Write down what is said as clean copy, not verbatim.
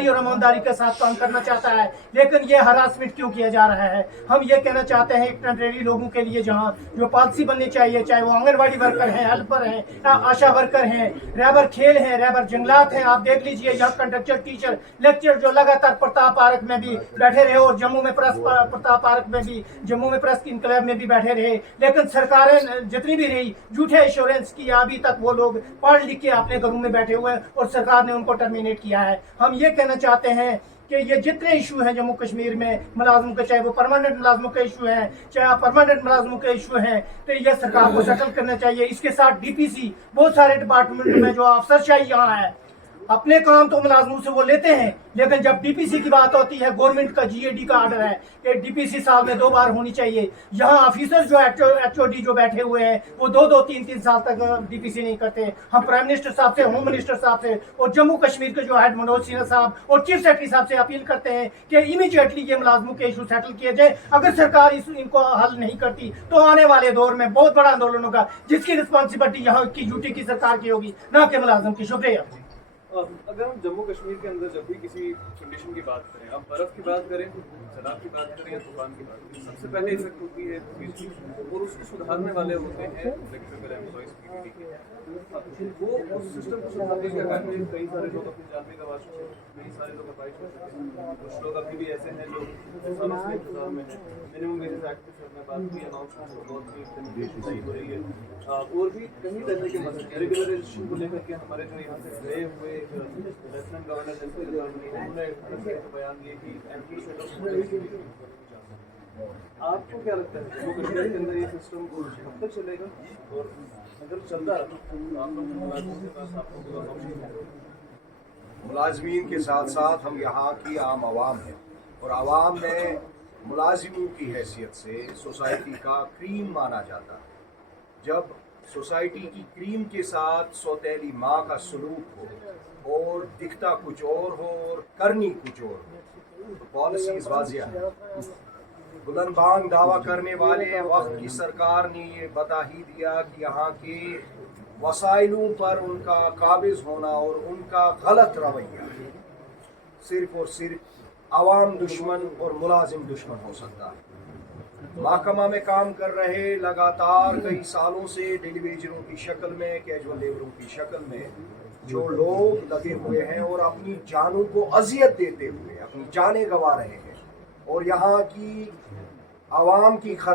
ईमानदारी और ईमानदारी के साथ काम करना चाहता है, लेकिन ये हरासमेंट क्यों किया जा रहा है। हम ये कहना चाहते हैं टेम्परेरी लोगों के लिए जहाँ जो पॉलिसी बननी चाहिए, चाहे वो आंगनबाड़ी वर्कर हैं, हेल्पर हैं, आशा वर्कर हैं, रहबर खेल हैं, रहबर जंगलात हैं। आप देख लीजिए यहाँ कंडक्टर, टीचर, लेक्चर जो लगातार प्रताप पार्क में भी बैठे रहे और जम्मू में प्रेस प्रताप पार्क में भी, जम्मू में प्रेस इनकलाब में भी बैठे रहे, लेकिन सरकारें जितनी भी रही झूठे इंश्योरेंस की, अभी तक वो लोग पढ़ लिख के अपने घरों में बैठे हुए हैं और सरकार ने उनको टर्मिनेट किया है। हम ये कहना चाहते हैं कि ये जितने इशू हैं जम्मू कश्मीर में मुलाजमों के, चाहे वो परमानेंट मुलाजमों के इशू हैं, चाहे परमानेंट मुलाजमों के इशू हैं, तो ये सरकार को सेटल करना चाहिए। इसके साथ डीपीसी, बहुत सारे डिपार्टमेंट में जो अफसरशाही यहाँ है, अपने काम तो मुलाजमों से वो लेते हैं, लेकिन जब डीपीसी की बात होती है, गवर्नमेंट का जीएडी का ऑर्डर है कि डीपीसी साल में 2 बार होनी चाहिए। यहाँ ऑफिसर जो एचओडी जो बैठे हुए हैं वो 2-2, 3-3 साल तक डीपीसी नहीं करते। हम प्राइम मिनिस्टर साहब से, होम मिनिस्टर साहब से और जम्मू कश्मीर के जो हेड मनोज सिन्हा साहब और चीफ सेक्रेटरी साहब से अपील करते हैं कि इमीडिएटली ये मुलाजमों के इशू सेटल किए जाए। अगर सरकार इनको हल नहीं करती तो आने वाले दौर में बहुत बड़ा आंदोलन होगा, जिसकी रिस्पॉन्सिबिलिटी यहाँ की यूटी की सरकार की होगी, ना कि मुलाजम की। शुक्रिया। अगर हम जम्मू कश्मीर के अंदर जब भी किसी कंडीशन की बात करें, आप बर्फ़ की बात करें, सैलाब की बात करें या तूफान की बात करें, सबसे पहले इफेक्ट होती है बिजली, और उसको सुधारने वाले होते हैं इलेक्ट्रिकल एम्प्लॉइज पीडीटी के। वो उस सिस्टम को सुधारने के कारण में कई सारे लोग अपनी जान भी गंवा चुके हैं, कई सारे लोग अपाहिज हो चुके हैं, कुछ लोग अभी भी ऐसे हैं जो सालों से इंतजार में हैं। मिनिमम वेजेस एक्ट की सर में बात की, अनाउंसमेंट बहुत ही सही हो रही है, और भी कई तरह के मसले रेगुलराइजेशन को लेकर के हमारे जो यहाँ से गए हुए लेफ्टिनेंट गवर्नर जनरल उन्होंने बयान दिए कि एमपी से आपको क्या लगता है जम्मू कश्मीर के अंदर ये सिस्टम कब तक चलेगा, और अगर चलता रहा तो आप लोग मुलाजिमों के पास आपको पूरा ऑप्शन है? मुलाजमीन के साथ साथ हम यहाँ की आम आवाम हैं, और आवाम में मुलाजिमों की हैसियत से सोसाइटी का क्रीम माना जाता है। जब सोसाइटी की क्रीम के साथ सौतेली माँ का सलूक हो और दिखता कुछ और हो और करनी कुछ और हो, तो पॉलिसीज वाजिया है। बुलंदबांग दावा करने वाले वक्त की सरकार ने ये बता ही दिया कि यहाँ के वसाइलों पर उनका काबिज होना और उनका गलत रवैया सिर्फ और सिर्फ आवाम दुश्मन और मुलाजिम दुश्मन हो सकता है। महकमा में काम कर रहे लगातार कई सालों से टेलीविजनों की शक्ल में, कैजुअल लेबरों की शक्ल में जो लोग लगे हुए हैं और अपनी जानों को अजियत देते हुए अपनी जानें गंवा रहे हैं, और यहाँ की आवाम की